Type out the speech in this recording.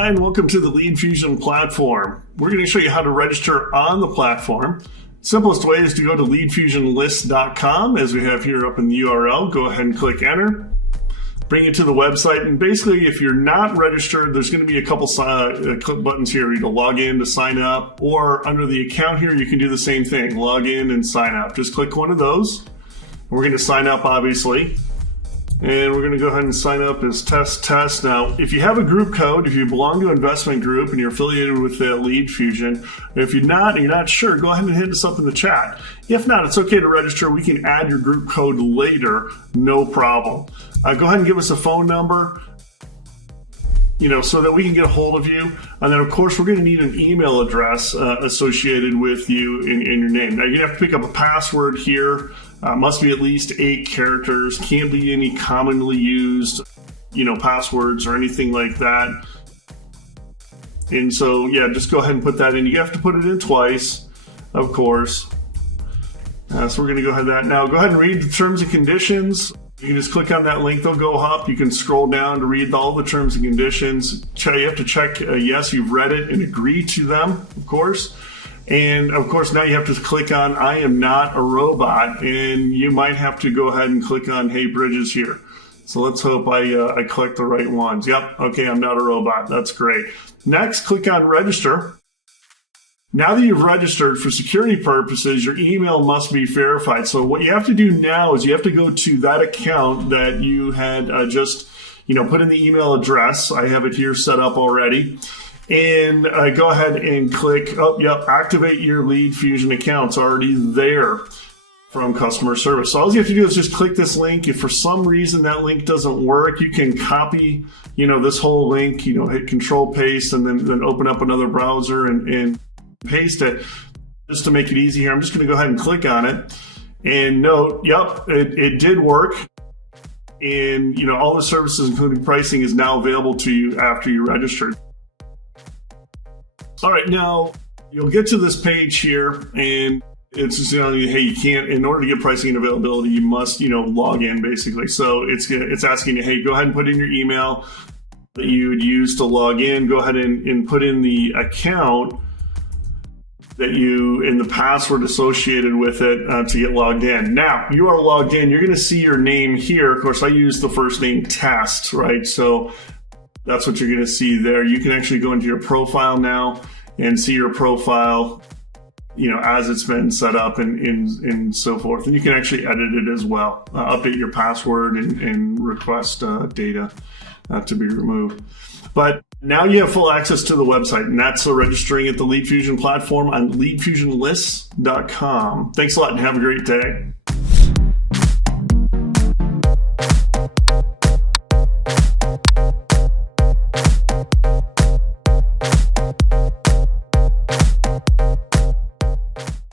Hi, and welcome to the Fuzion platform. We're going to show you how to register on the platform. Simplest way is to go to leadfusionlist.com, as we have here up in the URL. Go ahead and click enter. Bring you to the website, and basically if you're not registered, there's going to be a couple click buttons here. You can log in to sign up, or under the account here you can do the same thing, log in and sign up. Just click one of those. We're going to sign up, obviously, and we're going to go ahead and sign up as test. Now, if you have a group code, if you belong to an investment group and you're affiliated with Fuzion, if you're not sure, go ahead and hit us up in the chat. If not, it's okay to register. We can add your group code later, no problem. Go ahead and give us a phone number, so that we can get a hold of you. And then, of course, we're going to need an email address associated with you in your name. Now, you have to pick up a password here. Must be at least 8 characters. Can't be any commonly used, passwords or anything like that. And so, yeah, just go ahead and put that in. You have to put it in twice, of course. So we're going to go ahead with that. Now, go ahead and read the terms and conditions. You can just click on that link, they'll go up. You can scroll down to read all the terms and conditions. You have to check yes, you've read it and agree to them, of course. And of course, now you have to click on I am not a robot, and you might have to go ahead and click on Hey Bridges here. So let's hope I click the right ones. Yep, okay, I'm not a robot. That's great. Next, click on register. Now that you've registered, for security purposes, your email must be verified. So what you have to do now is you have to go to that account that you had just, put in the email address. I have it here set up already. And go ahead and click, activate your Fuzion account. It's already there from customer service. So all you have to do is just click this link. If for some reason that link doesn't work, you can copy, this whole link, hit control paste, and then open up another browser and paste it. Just to make it easy here, I'm just going to go ahead and click on it and note, it did work. And all the services, including pricing, is now available to you after you registered. All right, now you'll get to this page here, and it's just hey, you can't, in order to get pricing and availability, you must log in, basically. So it's asking you, hey, go ahead and put in your email that you would use to log in. Go ahead and put in the account that and the password associated with it to get logged in. Now, you are logged in. You're going to see your name here. Of course, I use the first name Test, right? So that's what you're going to see there. You can actually go into your profile now and see your profile, as it's been set up and so forth. And you can actually edit it as well, update your password and request data to be removed. But now you have full access to the website, and that's registering at the Fuzion platform on leadfusionlists.com. Thanks a lot and have a great day.